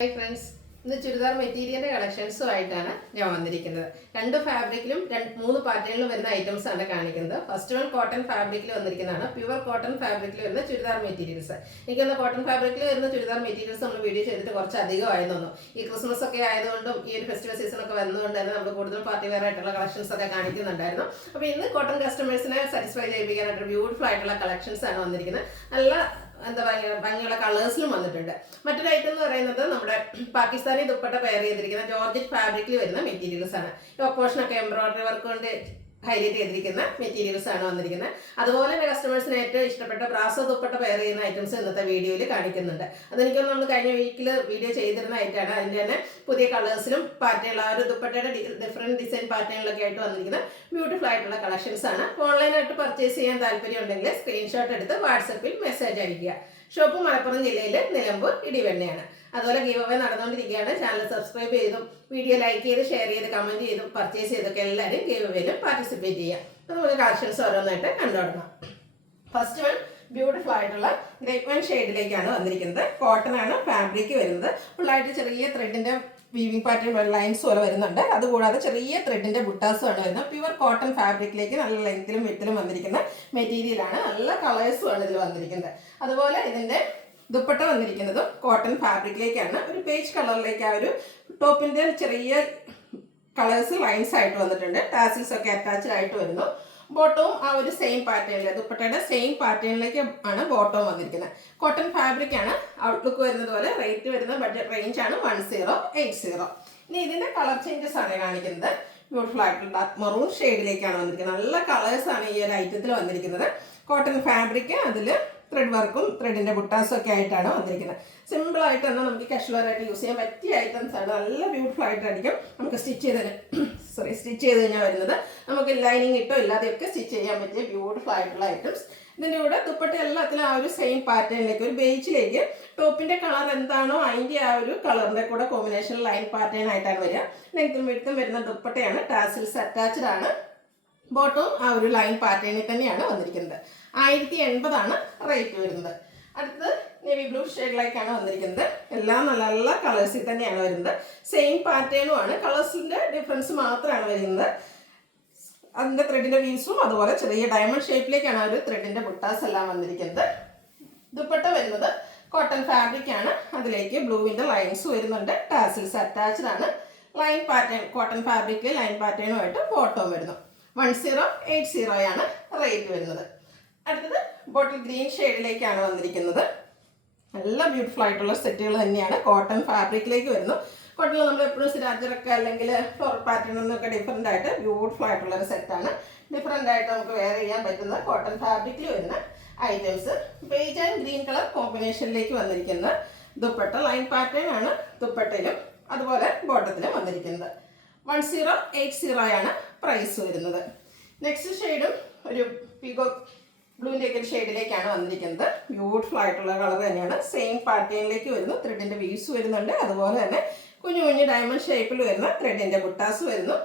Hi friends, ഇന്ന് ചുരിദാർ മെറ്റീരിയലിൻ്റെ കളക്ഷൻസുമായിട്ടാണ് ഞാൻ വന്നിരിക്കുന്നത്. രണ്ട് ഫാബ്രിക്കിലും മൂന്ന് പാറ്റേണിലും വരുന്ന ഐറ്റംസ് ആണ് കാണിക്കുന്നത്. ഫസ്റ്റ് വൺ കോട്ടൺ ഫാബ്രിക്കിൽ വന്നിരിക്കുന്നതാണ്. പ്യുവർ കോട്ടൺ ഫാബ്രിക്കിൽ വരുന്ന ചുരിദാർ മെറ്റീരിയൽസ്. എനിക്കൊന്ന് കോട്ടൺ ഫാബ്രിക്കിൽ വരുന്ന ചുരിദാർ മെറ്റീരിയൽസ് നമ്മൾ വീഡിയോ ചെയ്തിട്ട് കുറച്ച് അധികമായി തോന്നും. ഈ ക്രിസ്മസ് ഒക്കെ ആയതുകൊണ്ടും ഈ ഒരു ഫെസ്റ്റിവൽ സീസൺ ഒക്കെ വന്നതുകൊണ്ട് തന്നെ നമ്മൾ കൂടുതൽ പാർട്ടി വെയർ ആയിട്ടുള്ള കളക്ഷൻസ് ഒക്കെ കാണിക്കുന്നുണ്ടായിരുന്നു. അപ്പോൾ ഇന്ന് കോട്ടൺ കസ്റ്റമേഴ്സിനെ സാറ്റിസ്ഫൈ ചെയ്യിപ്പിക്കാനായിട്ട് ബ്യൂട്ടിഫുൾ ആയിട്ടുള്ള കളക്ഷൻസ് ആണ് വന്നിരിക്കുന്നത്. നല്ല എന്താ പറയുക, ഭംഗിയുള്ള കളേഴ്സിലും വന്നിട്ടുണ്ട്. മറ്റൊരു ഐറ്റം എന്ന് പറയുന്നത് നമ്മുടെ പാകിസ്ഥാനി ദുപ്പട്ട പെയർ ചെയ്തിരിക്കുന്ന ജോർജറ്റ് ഫാബ്രിക്കിൽ വരുന്ന മെറ്റീരിയൽസ് ആണ്. യോക്ക് പോർഷനൊക്കെ എംബ്രോയിഡറി വർക്ക് കൊണ്ട് ഹൈലൈറ്റ് ചെയ്തിരിക്കുന്ന മെറ്റീരിയൽസ് ആണ് വന്നിരിക്കുന്നത്. അതുപോലെ തന്നെ കസ്റ്റമേഴ്സിന് ഏറ്റവും ഇഷ്ടപ്പെട്ട ബ്രാസോ ദുപ്പട്ട പെയർ ചെയ്യുന്ന ഐറ്റംസ് ഇന്നത്തെ വീഡിയോയിൽ കാണിക്കുന്നുണ്ട്. അതെനിക്കൊന്ന് നമ്മൾ കഴിഞ്ഞ വീക്കിൽ വീഡിയോ ചെയ്തിരുന്ന ഐറ്റമാണ്. അതിൻ്റെ തന്നെ പുതിയ കളേഴ്സിലും പാറ്റേൺ ആ ഒരു ദുപ്പട്ടയുടെ ഡിഫറെൻറ്റ് ഡിസൈൻ പാറ്റേണിലൊക്കെ ആയിട്ട് വന്നിരിക്കുന്ന ബ്യൂട്ടിഫുൾ ആയിട്ടുള്ള കളക്ഷൻസ് ആണ്. ഓൺലൈനായിട്ട് പർച്ചേസ് ചെയ്യാൻ താല്പര്യം ഉണ്ടെങ്കിൽ സ്ക്രീൻഷോട്ട് എടുത്ത് വാട്സപ്പിൽ മെസ്സേജ് അയയ്ക്കുക. ഷോപ്പ് മലപ്പുറം ജില്ലയിൽ നിലമ്പൂർ ഇടിവെണ്ണയാണ്. അതുപോലെ ഗീവ് അവേ നടന്നുകൊണ്ടിരിക്കുകയാണ്. ചാനൽ സബ്സ്ക്രൈബ് ചെയ്തും വീഡിയോ ലൈക്ക് ചെയ്ത് ഷെയർ ചെയ്ത് കമൻറ്റ് ചെയ്തും പർച്ചേസ് ചെയ്തൊക്കെ എല്ലാവരും ഗീവ് അവേയിലും പാർട്ടിസിപ്പേറ്റ് ചെയ്യാം. അപ്പോൾ നമുക്ക് കളക്ഷൻസ് ഓരോന്നായിട്ട് കണ്ടുകൊടുക്കാം. ഫസ്റ്റ് വൺ ബ്യൂട്ടിഫുൾ ആയിട്ടുള്ള ഗ്രേപ്പ് വൈൻ ഷെയ്ഡിലേക്കാണ് വന്നിരിക്കുന്നത്. കോട്ടൺ ആണ് ഫാബ്രിക് വരുന്നത്. ഫുള്ളായിട്ട് ചെറിയ ത്രെഡിൻ്റെ വീവിംഗ് പാറ്റേൺ ലൈൻസ് പോലെ വരുന്നുണ്ട്. അതുകൂടാതെ ചെറിയ ത്രെഡിൻ്റെ ബുട്ടാസുമാണ് വരുന്നത്. പ്യുവർ കോട്ടൺ ഫാബ്രിക്കിലേക്ക് നല്ല ലെങ്ത്തിലും വിത്തിലും വന്നിരിക്കുന്ന മെറ്റീരിയലാണ്. നല്ല കളേഴ്സുമാണ് ഇതിൽ വന്നിരിക്കുന്നത്. അതുപോലെ ഇതിൻ്റെ ദുപ്പട്ട വന്നിരിക്കുന്നതും കോട്ടൺ ഫാബ്രിക്കിലേക്കാണ്. ഒരു പേജ് കളറിലേക്ക് ആ ഒരു ടോപ്പിൻ്റെ ചെറിയ കളേഴ്സ് ലൈൻസ് ആയിട്ട് വന്നിട്ടുണ്ട്. ടാസിൽസ് ഒക്കെ അറ്റാച്ച്ഡ് ആയിട്ട് വരുന്നു. ബോട്ടവും ആ ഒരു സെയിം പാറ്റേണിൽ ദുപ്പട്ടയുടെ സെയിം പാറ്റേണിലേക്ക് ആണ് ബോട്ടവും വന്നിരിക്കുന്നത്. കോട്ടൺ ഫാബ്രിക് ആണ്. ഔട്ട്ലുക്ക് വരുന്നത് പോലെ റേറ്റ് വരുന്ന ബഡ്ജറ്റ് റേഞ്ച് ആണ് 1080. ഇനി ഇതിൻ്റെ കളർ ചേഞ്ചസ് ആണ് കാണിക്കുന്നത്. ബ്യൂട്ടിഫുൾ ആയിട്ടുള്ള ഡാർക്ക് മറൂൺ ഷെയ്ഡിലേക്കാണ് വന്നിരിക്കുന്നത്. നല്ല കളേഴ്സാണ് ഈ ഒരു ഐറ്റത്തിൽ വന്നിരിക്കുന്നത്. കോട്ടൺ ഫാബ്രിക്, അതിൽ ത്രെഡ് വർക്കും ത്രെഡിൻ്റെ ബുട്ടാസും ഒക്കെ ആയിട്ടാണ് വന്നിരിക്കുന്നത്. സിമ്പിളായിട്ട് എന്നാൽ നമുക്ക് കാഷ്വലായിട്ട് യൂസ് ചെയ്യാൻ പറ്റിയ ഐറ്റംസ് ആണ്. നല്ല ബ്യൂട്ടിഫുൾ ആയിട്ടായിരിക്കും നമുക്ക് സ്റ്റിച്ച് ചെയ്ത് കഴിഞ്ഞാൽ വരുന്നത്. നമുക്ക് ലൈനിങ് ഇട്ടോ ഇല്ലാതെയൊക്കെ സ്റ്റിച്ച് ചെയ്യാൻ പറ്റിയ ബ്യൂട്ടിഫുൾ ആയിട്ടുള്ള ഐറ്റംസ്. ഇതിൻ്റെ കൂടെ ദുപ്പട്ട എല്ലാത്തിലും ആ ഒരു സെയിം പാറ്റേണിലേക്ക് ഒരു ബേജിലേക്ക് ടോപ്പിൻ്റെ കളർ എന്താണോ അതിൻ്റെ ആ ഒരു കളറിൻ്റെ കൂടെ കോമ്പിനേഷൻ ലൈൻ പാറ്റേൺ ആയിട്ടാണ് വരിക. ലെങ്ത്തും വിഡ്ത്തും വരുന്ന ദുപ്പട്ടയാണ്. ടാസിൽസ് അറ്റാച്ച്ഡ് ആണ്. ബോട്ടവും ആ ഒരു ലൈൻ പാറ്റേണിൽ തന്നെയാണ് വന്നിരിക്കുന്നത്. 1080 റേറ്റ് വരുന്നത്. അടുത്തത് നേവി ബ്ലൂ ഷെയ്ഡിലേക്കാണ് വന്നിരിക്കുന്നത്. എല്ലാം നല്ല നല്ല കളേഴ്സിൽ തന്നെയാണ് വരുന്നത്. സെയിം പാറ്റേണും ആണ്. കളേഴ്സിൻ്റെ ഡിഫറൻസ് മാത്രമാണ് വരുന്നത്. അതിൻ്റെ ത്രെഡിൻ്റെ വീവ്സും അതുപോലെ ചെറിയ ഡയമണ്ട് ഷേപ്പിലേക്കാണ് ആ ഒരു ത്രെഡിൻ്റെ ബുട്ടാസ് എല്ലാം വന്നിരിക്കുന്നത്. ദുപ്പട്ട വരുന്നത് കോട്ടൺ ഫാബ്രിക് ആണ്. അതിലേക്ക് ബ്ലൂവിൻ്റെ ലൈൻസ് വരുന്നുണ്ട്. ടാസിൽസ് അറ്റാച്ച്ഡ് ആണ്. ലൈൻ പാറ്റേൺ കോട്ടൺ ഫാബ്രിക്കിൽ ലൈൻ പാറ്റേണുമായിട്ട് ബോട്ടവും വരുന്നു. 1080 ആണ് റേറ്റ് വരുന്നത്. അടുത്തത് ബോട്ടിൽ ഗ്രീൻ ഷെയ്ഡിലേക്കാണ് വന്നിരിക്കുന്നത്. നല്ല ബ്യൂട്ടിഫുൾ ആയിട്ടുള്ള സെറ്റുകൾ തന്നെയാണ്. കോട്ടൺ ഫാബ്രിക്കിലേക്ക് വരുന്നു. കോട്ടണിൽ നമ്മൾ എപ്പോഴും സിരാജറൊക്കെ അല്ലെങ്കിൽ ഫ്ലോറൽ പാറ്റേൺ എന്നൊക്കെ ഡിഫറെൻ്റ് ആയിട്ട് ബ്യൂട്ടിഫുൾ ആയിട്ടുള്ളൊരു സെറ്റാണ്. ഡിഫറെൻ്റ് ആയിട്ട് നമുക്ക് വെയർ ചെയ്യാൻ പറ്റുന്ന കോട്ടൺ ഫാബ്രിക്കിൽ വരുന്ന items. Beige and green colour കോമ്പിനേഷനിലേക്ക് വന്നിരിക്കുന്ന ദുപ്പട്ട ലൈൻ പാറ്റേൺ ആണ് ദുപ്പട്ടയിലും അതുപോലെ ബോട്ടത്തിലും വന്നിരിക്കുന്നത്. 1080 ആണ് പ്രൈസ് വരുന്നത്. നെക്സ്റ്റ് ഷെയ്ഡും ഒരു പിഗോ ബ്ലൂവിൻ്റെ ഒക്കെ ഷെയ്ഡിലേക്കാണ് വന്നിരിക്കുന്നത്. ബ്യൂട്ടിഫുൾ ആയിട്ടുള്ള കളർ തന്നെയാണ്. സെയിം പാറ്റേണിലേക്ക് വരുന്നു. ത്രെഡിൻ്റെ വീവ്സ് വരുന്നുണ്ട്. അതുപോലെ തന്നെ കുഞ്ഞു കുഞ്ഞു ഡയമണ്ട് ഷേപ്പിൽ വരുന്ന ത്രെഡിൻ്റെ ബുട്ടാസ് വരുന്നു.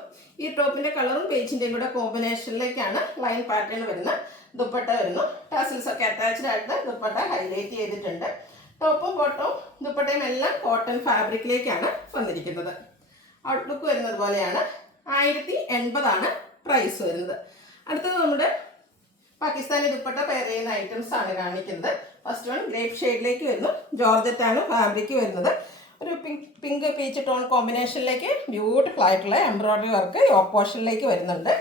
ഈ ടോപ്പിൻ്റെ കളറും പേജിൻ്റെയും കൂടെ കോമ്പിനേഷനിലേക്കാണ് ലൈൻ പാറ്റേൺ വരുന്ന ദുപ്പട്ട വരുന്നു. ടാസിൽസ് ഒക്കെ അറ്റാച്ച്ഡ് ആയിട്ട് ദുപ്പട്ട ഹൈലൈറ്റ് ചെയ്തിട്ടുണ്ട്. ടോപ്പും ബോട്ടവും ദുപ്പട്ടയും എല്ലാം കോട്ടൺ ഫാബ്രിക്കിലേക്കാണ് വന്നിരിക്കുന്നത്. ഔട്ട്ലുക്ക് വരുന്നത് പോലെയാണ്. 1080 ആണ് പ്രൈസ് വരുന്നത്. അടുത്തത് നമ്മുടെ പാകിസ്ഥാനി ദുപ്പട്ട പെയർ ചെയ്യുന്ന ഐറ്റംസ് ആണ് കാണിക്കുന്നത്. ഫസ്റ്റ് വൺ ഗ്രേപ്പ് ഷെയ്ഡിലേക്ക് വരുന്നു. ജോർജറ്റ് ആണ് ഫാബ്രിക് വരുന്നത്. ഒരു പിങ്ക് പീച്ച് ടോൺ കോമ്പിനേഷനിലേക്ക് ബ്യൂട്ടിഫുൾ ആയിട്ടുള്ള എംബ്രോയിഡറി വർക്ക് യോക്ക് പോർഷനിലേക്ക് വരുന്നുണ്ട്.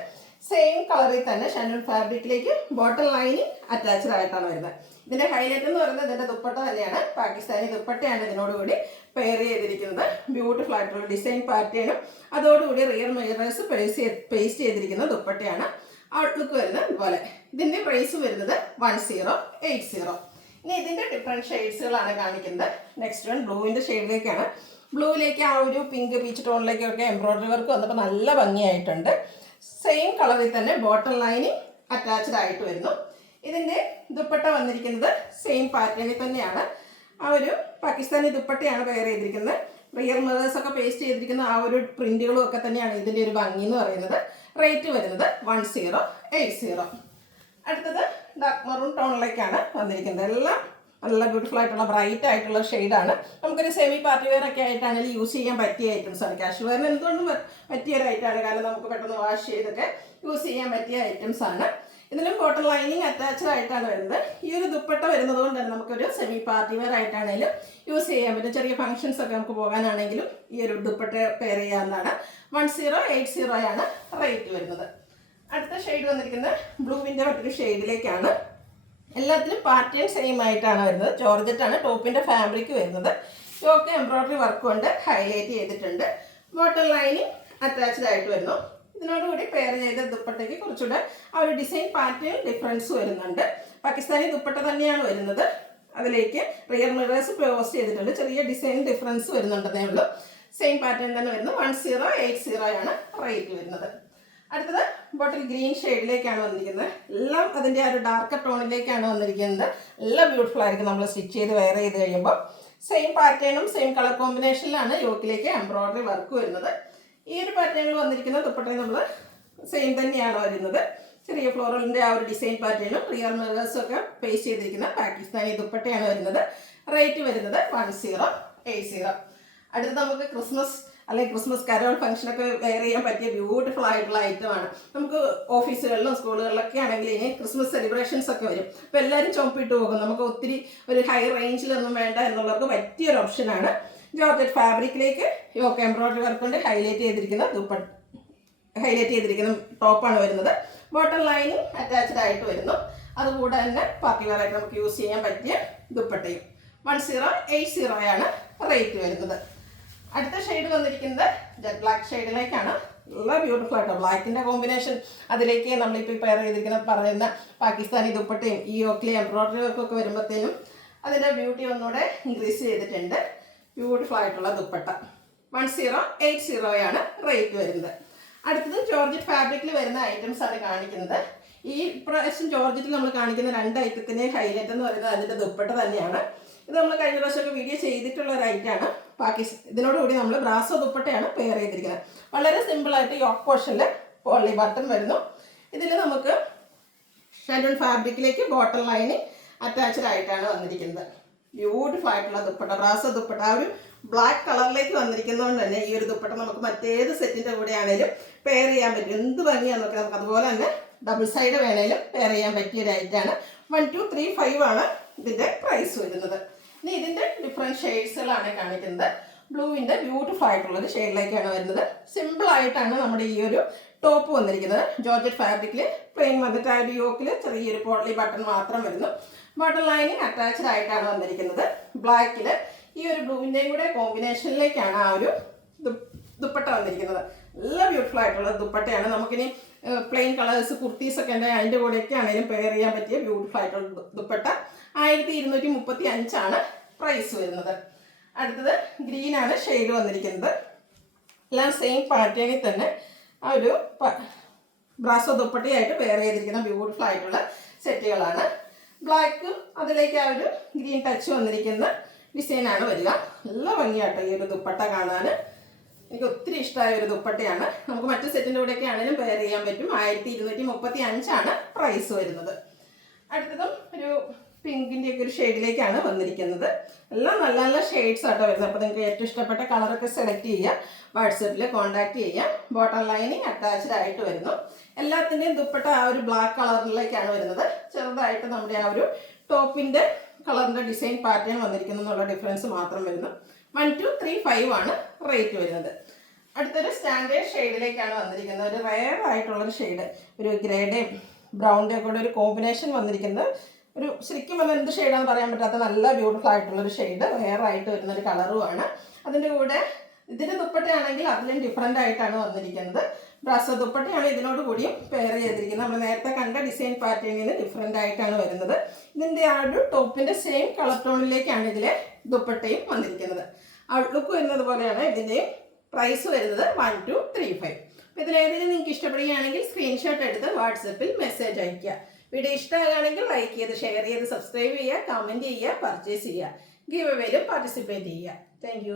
സെയിം കളറിൽ തന്നെ ഷാൻഡൂൺ ഫാബ്രിക്കിലേക്ക് ബോട്ടം ലൈനിങ് അറ്റാച്ച്ഡ് ആയിട്ടാണ് വരുന്നത്. ഇതിൻ്റെ ഹൈലൈറ്റ് എന്ന് പറയുന്നത് ഇതിൻ്റെ ദുപ്പട്ട തന്നെയാണ്. പാകിസ്ഥാനി ദുപ്പട്ടയാണ് ഇതിനോടുകൂടി പെയർ ചെയ്തിരിക്കുന്നത്. ബ്യൂട്ടിഫുൾ ആയിട്ടുള്ള ഡിസൈൻ പാറ്റേണും അതോടുകൂടി റിയർ മിറേഴ്സ് പേസ്റ്റ് ചെയ്തിരിക്കുന്ന ദുപ്പട്ടയാണ്. ഔട്ട്ലുക്ക് വരുന്നത് ഇതുപോലെ. ഇതിൻ്റെ പ്രൈസ് വരുന്നത് 1080. ഇനി ഇതിൻ്റെ ഡിഫറെൻറ്റ് ഷെയ്ഡ്സുകളാണ് കാണിക്കുന്നത്. Next one ബ്ലൂവിൻ്റെ ഷെയ്ഡിലേക്കാണ്. ബ്ലൂവിലേക്ക് ആ ഒരു പിങ്ക് പീച്ച് ടോണിലേക്കൊക്കെ എംബ്രോയിഡറി വർക്ക് വന്നപ്പോൾ നല്ല ഭംഗിയായിട്ടുണ്ട്. സെയിം കളറിൽ തന്നെ ബോട്ടം ലൈനിങ് അറ്റാച്ച്ഡ് ആയിട്ട് വരുന്നു. ഇതിൻ്റെ ദുപ്പട്ട വന്നിരിക്കുന്നത് സെയിം പാറ്റേണിൽ തന്നെയാണ്. ആ ഒരു പാകിസ്ഥാനി ദുപ്പട്ടയാണ് വെയർ ചെയ്തിരിക്കുന്നത്. റിയർ മിറേഴ്സ് ഒക്കെ പേസ്റ്റ് ചെയ്തിരിക്കുന്ന ആ ഒരു പ്രിന്റുകളും ഒക്കെ തന്നെയാണ് ഇതിൻ്റെ ഒരു ഭംഗി എന്ന് പറയുന്നത്. റേറ്റ് വരുന്നത് 1080. അടുത്തത് ഡാർക്ക് മറൂൺ ടോണിലേക്കാണ് വന്നിരിക്കുന്നത്. എല്ലാം നല്ല ബ്യൂട്ടിഫുൾ ആയിട്ടുള്ള ബ്രൈറ്റ് ആയിട്ടുള്ള ഷെയ്ഡാണ്. നമുക്കൊരു സെമി പാർട്ടി വെയർ ഒക്കെ ആയിട്ടാണെങ്കിൽ യൂസ് ചെയ്യാൻ പറ്റിയ ഐറ്റംസാണ്. കാഷ്വൽ വെയറിന് എന്തുകൊണ്ടും പറ്റിയ ഒരു ഐറ്റമാണ്, കാരണം നമുക്ക് പെട്ടെന്ന് വാഷ് ചെയ്തൊക്കെ യൂസ് ചെയ്യാൻ പറ്റിയ ഐറ്റംസാണ്. ഇതിലും കോട്ടൺ ലൈനിങ് അറ്റാച്ച്ഡ് ആയിട്ടാണ് വരുന്നത്. ഈ ഒരു ദുപ്പട്ട വരുന്നത് കൊണ്ട് തന്നെ നമുക്കൊരു സെമി പാർട്ടി വെയർ ആയിട്ടാണെങ്കിലും യൂസ് ചെയ്യാൻ പറ്റും. ചെറിയ ഫംഗ്ഷൻസ് ഒക്കെ നമുക്ക് പോകാനാണെങ്കിലും ഈ ഒരു ദുപ്പട്ട പെയർ ചെയ്യാവുന്നതാണ്. 1080 ആണ് റേറ്റ് വരുന്നത്. അടുത്ത ഷെയ്ഡ് വന്നിരിക്കുന്നത് ബ്ലൂവിൻ്റെ മറ്റൊരു ഷെയ്ഡിലേക്കാണ്. എല്ലാത്തിലും പാറ്റേൺ സെയിം ആയിട്ടാണ് വരുന്നത്. ജോർജറ്റാണ് ടോപ്പിൻ്റെ ഫാബ്രിക് വരുന്നത്. യോക്ക് എംബ്രോയ്ഡറി വർക്ക് കൊണ്ട് ഹൈലൈറ്റ് ചെയ്തിട്ടുണ്ട്. ബോട്ടം ലൈനിങ് അറ്റാച്ച്ഡ് ആയിട്ട് വരുന്നു. ഇതിനോടുകൂടി പെയർ ചെയ്ത ദുപ്പട്ടയ്ക്ക് കുറച്ചുകൂടെ ആ ഒരു ഡിസൈൻ പാറ്റേൺ ഡിഫറൻസ് വരുന്നുണ്ട്. പാകിസ്ഥാനി ദുപ്പട്ട തന്നെയാണ് വരുന്നത്. അതിലേക്ക് റിയർ മിറേഴ്സ് പോസ്റ്റ് ചെയ്തിട്ടുണ്ട്. ചെറിയ ഡിസൈൻ ഡിഫറൻസ് വരുന്നുണ്ടെന്നേ ഉള്ളൂ. സെയിം പാറ്റേൺ തന്നെ വരുന്നു. 1080 ആണ് റേറ്റ് വരുന്നത്. അടുത്തത് ബോട്ടിൽ ഗ്രീൻ ഷെയ്ഡിലേക്കാണ് വന്നിരിക്കുന്നത്. എല്ലാം അതിൻ്റെ ആ ഒരു ഡാർക്ക് ടോണിലേക്കാണ് വന്നിരിക്കുന്നത്. എല്ലാം ബ്യൂട്ടിഫുൾ ആയിരിക്കും നമ്മൾ സ്റ്റിച്ച് ചെയ്ത് വെയർ ചെയ്ത് കഴിയുമ്പോൾ. സെയിം പാറ്റേണും സെയിം കളർ കോമ്പിനേഷനിലാണ് യോക്കിലേക്ക് എംബ്രോയ്ഡറി വർക്ക് വരുന്നത്. ഈ ഒരു പാറ്റേണിൽ വന്നിരിക്കുന്ന ദുപ്പട്ടയും നമ്മൾ സെയിം തന്നെയാണ് വരുന്നത്. ചെറിയ ഫ്ലോറലിൻ്റെ ആ ഒരു ഡിസൈൻ പാറ്റേണും റിയർ മിറേഴ്സും ഒക്കെ പേസ്റ്റ് ചെയ്തിരിക്കുന്ന പാകിസ്ഥാനി ദുപ്പട്ടയാണ് വരുന്നത്. റേറ്റ് വരുന്നത് 1080. അടുത്ത് നമുക്ക് ക്രിസ്മസ് അല്ലെങ്കിൽ ക്രിസ്മസ് കരോൾ ഫംഗ്ഷനൊക്കെ വെയർ ചെയ്യാൻ പറ്റിയ ബ്യൂട്ടിഫുൾ ആയിട്ടുള്ള ഐറ്റമാണ്. നമുക്ക് ഓഫീസുകളിലും സ്കൂളുകളിലൊക്കെ ആണെങ്കിൽ ഇനി ക്രിസ്മസ് സെലിബ്രേഷൻസ് ഒക്കെ വരും. അപ്പോൾ എല്ലാവരും ചുമപ്പിട്ട് പോകും. നമുക്ക് ഒത്തിരി ഒരു ഹൈ റേഞ്ചിലൊന്നും വേണ്ട എന്നുള്ളവർക്ക് പറ്റിയൊരു ഓപ്ഷനാണ്. ജോർജറ്റ് ഫാബ്രിക്കിലേക്ക് യോക്ക് എംബ്രോയ്ഡറി വർക്ക് കൊണ്ട് ഹൈലൈറ്റ് ചെയ്തിരിക്കുന്ന ടോപ്പാണ് വരുന്നത്. ബോട്ടം ലൈനിങ് അറ്റാച്ച്ഡ് ആയിട്ട് വരുന്നു. അതുകൂടെ തന്നെ പാർട്ടി വെയർ ആയിട്ട് നമുക്ക് യൂസ് ചെയ്യാൻ പറ്റിയ ദുപ്പട്ടയും. 1080 ആണ് റേറ്റ് വരുന്നത്. അടുത്ത ഷെയ്ഡ് വന്നിരിക്കുന്നത് ജെറ്റ് ബ്ലാക്ക് ഷെയ്ഡിലേക്കാണ്. നല്ല ബ്യൂട്ടിഫുൾ ആയിട്ട് ബ്ലാക്കിൻ്റെ കോമ്പിനേഷൻ അതിലേക്ക് നമ്മളിപ്പോൾ പെയർ ചെയ്തിരിക്കുന്ന പറയുന്ന പാകിസ്ഥാനി ദുപ്പട്ടയും ഈ യോക്കിലെ എംബ്രോയ്ഡറി വർക്കൊക്കെ വരുമ്പോഴത്തേനും അതിൻ്റെ ബ്യൂട്ടി ഒന്നുകൂടെ ഇൻക്രീസ് ചെയ്തിട്ടുണ്ട്. ബ്യൂട്ടിഫുൾ ആയിട്ടുള്ള ദുപ്പട്ട. 1080 ആണ് റേറ്റ് വരുന്നത്. അടുത്തത് ജോർജറ്റ് ഫാബ്രിക്കിൽ വരുന്ന ഐറ്റംസ് ആണ് കാണിക്കുന്നത്. ഈ പ്രാവശ്യം ജോർജറ്റിൽ നമ്മൾ കാണിക്കുന്ന 2 ഐറ്റത്തിൻ്റെ ഹൈലൈറ്റ് എന്ന് പറയുന്നത് അതിൻ്റെ ദുപ്പട്ട തന്നെയാണ്. ഇത് നമ്മൾ കഴിഞ്ഞ പ്രാവശ്യമൊക്കെ വീഡിയോ ചെയ്തിട്ടുള്ള ഒരു ഐറ്റമാണ്. ഇതിനോടുകൂടി നമ്മൾ ബ്രാസോ ദുപ്പട്ടയാണ് പെയർ ചെയ്തിരിക്കുന്നത്. വളരെ സിമ്പിളായിട്ട് യോക്ക് പോർഷനിൽ പോളി ബട്ടൺ വരുന്നു. ഇതിൽ നമുക്ക് ഷെഡൺ ഫാബ്രിക്കിലേക്ക് ബോട്ടം ലൈനിങ് അറ്റാച്ച്ഡ് ആയിട്ടാണ് വന്നിരിക്കുന്നത്. ബ്യൂട്ടിഫുൾ ആയിട്ടുള്ള ദുപ്പട്ട, ബ്രാസോ ദുപ്പട്ട. ആ ഒരു ബ്ലാക്ക് കളറിലേക്ക് വന്നിരിക്കുന്നതുകൊണ്ട് തന്നെ ഈ ഒരു ദുപ്പട്ട നമുക്ക് മറ്റേത് സെറ്റിൻ്റെ കൂടെ ആണെങ്കിലും പെയർ ചെയ്യാൻ പറ്റും. എന്ത് ഭംഗിയാണെന്ന് നോക്കി നമുക്ക് അതുപോലെ തന്നെ ഡബിൾ സൈഡ് വേണേലും പെയർ ചെയ്യാൻ പറ്റിയ ഒരു ഐറ്റമാണ്. 1235 ആണ് ഇതിൻ്റെ പ്രൈസ് വരുന്നത്. ഇനി ഇതിൻ്റെ ഡിഫറെൻറ്റ് ഷെയ്ഡ്സുകളാണ് കാണിക്കുന്നത്. ബ്ലൂവിൻ്റെ ബ്യൂട്ടിഫുൾ ആയിട്ടുള്ളൊരു ഷെയ്ഡിലേക്കാണ് വരുന്നത്. സിമ്പിളായിട്ടാണ് നമ്മുടെ ഈ ഒരു ടോപ്പ് വന്നിരിക്കുന്നത്. ജോർജറ്റ് ഫാബ്രിക്കിൽ പ്ലെയിൻ വന്നിട്ട് ആ ഒരു യോക്കിൽ ചെറിയൊരു പോളി ബട്ടൺ മാത്രം വരുന്നു. ബട്ടൺ ലൈനിങ് അറ്റാച്ച്ഡ് ആയിട്ടാണ് വന്നിരിക്കുന്നത്. ബ്ലാക്കിൽ ഈ ഒരു ബ്ലൂവിൻ്റെയും കൂടെ കോമ്പിനേഷനിലേക്കാണ് ആ ഒരു ദുപ്പട്ട വന്നിരിക്കുന്നത്. നല്ല ബ്യൂട്ടിഫുൾ ആയിട്ടുള്ള ദുപ്പട്ടയാണ്. നമുക്കിനി പ്ലെയിൻ കളേഴ്സ് കുർത്തീസൊക്കെ ഉണ്ടെങ്കിൽ അതിൻ്റെ കൂടെയൊക്കെ ആണെങ്കിലും പെയർ ചെയ്യാൻ പറ്റിയ ബ്യൂട്ടിഫുൾ ആയിട്ടുള്ള ദുപ്പട്ട. 1235 ആണ് പ്രൈസ് വരുന്നത്. അടുത്തത് ഗ്രീനാണ് ഷെയ്ഡ് വന്നിരിക്കുന്നത്. എല്ലാം സെയിം പാറ്റേണിൽ തന്നെ ആ ഒരു ബ്രാസോ ദുപ്പട്ടയായിട്ട് പെയർ ചെയ്തിരിക്കുന്ന ബ്യൂട്ടിഫുൾ ആയിട്ടുള്ള സെറ്റുകളാണ്. ബ്ലാക്കും അതിലേക്ക് ആ ഒരു ഗ്രീൻ ടച്ച് വന്നിരിക്കുന്ന ഡിസൈനാണ് വരിക. നല്ല ഭംഗിയാട്ടോ ഈ ഒരു ദുപ്പട്ട കാണാൻ. എനിക്ക് ഒത്തിരി ഇഷ്ടമായ ഒരു ദുപ്പട്ടയാണ്. നമുക്ക് മറ്റു സെറ്റിൻ്റെ കൂടെയൊക്കെ ആണെങ്കിലും പെയർ ചെയ്യാൻ പറ്റും. 1235 ആണ് പ്രൈസ് വരുന്നത്. അടുത്തതും ഒരു പിങ്കിൻ്റെയൊക്കെ ഒരു ഷെയ്ഡിലേക്കാണ് വന്നിരിക്കുന്നത്. എല്ലാം നല്ല നല്ല ഷെയ്ഡ്സ് ആട്ടോ വരുന്നത്. അപ്പോൾ നിങ്ങൾക്ക് ഏറ്റവും ഇഷ്ടപ്പെട്ട കളറൊക്കെ സെലക്ട് ചെയ്യുക. വാട്സപ്പിൽ കോൺടാക്ട് ചെയ്യുക. ബോട്ടം ലൈനിങ് അറ്റാച്ച്ഡ് ആയിട്ട് വരുന്നു. എല്ലാത്തിൻ്റെയും ദുപ്പട്ട ആ ഒരു ബ്ലാക്ക് കളറിലേക്കാണ് വരുന്നത്. ചെറുതായിട്ട് നമ്മുടെ ആ ഒരു ടോപ്പിൻ്റെ കളറിൻ്റെ ഡിസൈൻ പാറ്റേൺ വന്നിരിക്കുന്നു എന്നുള്ള ഡിഫറൻസ് മാത്രം വരുന്നു. 1235 ആണ് റേറ്റ് വരുന്നത്. അടുത്തൊരു സ്റ്റാൻഡേർഡ് ഷെയ്ഡിലേക്കാണ് വന്നിരിക്കുന്നത്. ഒരു റെയർ ആയിട്ടുള്ളൊരു ഷെയ്ഡ്, ഒരു ഗ്രേഡേയും ബ്രൗണിൻ്റെയും കൂടെ ഒരു കോമ്പിനേഷൻ വന്നിരിക്കുന്നത്. ഒരു ശരിക്കും പറഞ്ഞാൽ എന്ത് ഷെയ്ഡാണെന്ന് പറയാൻ പറ്റാത്ത നല്ല ബ്യൂട്ടിഫുൾ ആയിട്ടുള്ളൊരു ഷെയ്ഡ്, റെയർ ആയിട്ട് വരുന്നൊരു കളറുമാണ്. അതിൻ്റെ കൂടെ ഇതിൻ്റെ ദുപ്പട്ടയാണെങ്കിൽ അതിലും ഡിഫറെൻ്റ് ആയിട്ടാണ് വന്നിരിക്കുന്നത്. ബ്രാസോ ദുപ്പട്ടയാണ് ഇതിനോട് കൂടിയും പെയർ ചെയ്തിരിക്കുന്നത്. നമ്മൾ നേരത്തെ കണ്ട ഡിസൈൻ പാറ്റേണിന് ഡിഫറെൻ്റ് ആയിട്ടാണ് വരുന്നത്. ഇതിൻ്റെ ആ ഒരു ടോപ്പിൻ്റെ സെയിം കളർ ടോണിലേക്കാണ് ഇതിലെ ദുപ്പട്ടയും വന്നിരിക്കുന്നത്. ഔട്ട്ലുക്ക് വരുന്നത് പോലെയാണ് ഇതിൻ്റെയും പ്രൈസ് വരുന്നത് 1235. അപ്പോൾ ഇതിലേതെങ്കിലും നിങ്ങൾക്ക് ഇഷ്ടപ്പെടുകയാണെങ്കിൽ സ്ക്രീൻഷോട്ട് എടുത്ത് വാട്സപ്പിൽ മെസ്സേജ് അയയ്ക്കുക. വീഡിയോ ഇഷ്ടമാകുകയാണെങ്കിൽ ലൈക്ക് ചെയ്ത് ഷെയർ ചെയ്ത് സബ്സ്ക്രൈബ് ചെയ്യുക, കമൻറ്റ് ചെയ്യുക, പർച്ചേസ് ചെയ്യുക, ഗിവ് അവേയിലും പാർട്ടിസിപ്പേറ്റ് ചെയ്യുക. താങ്ക്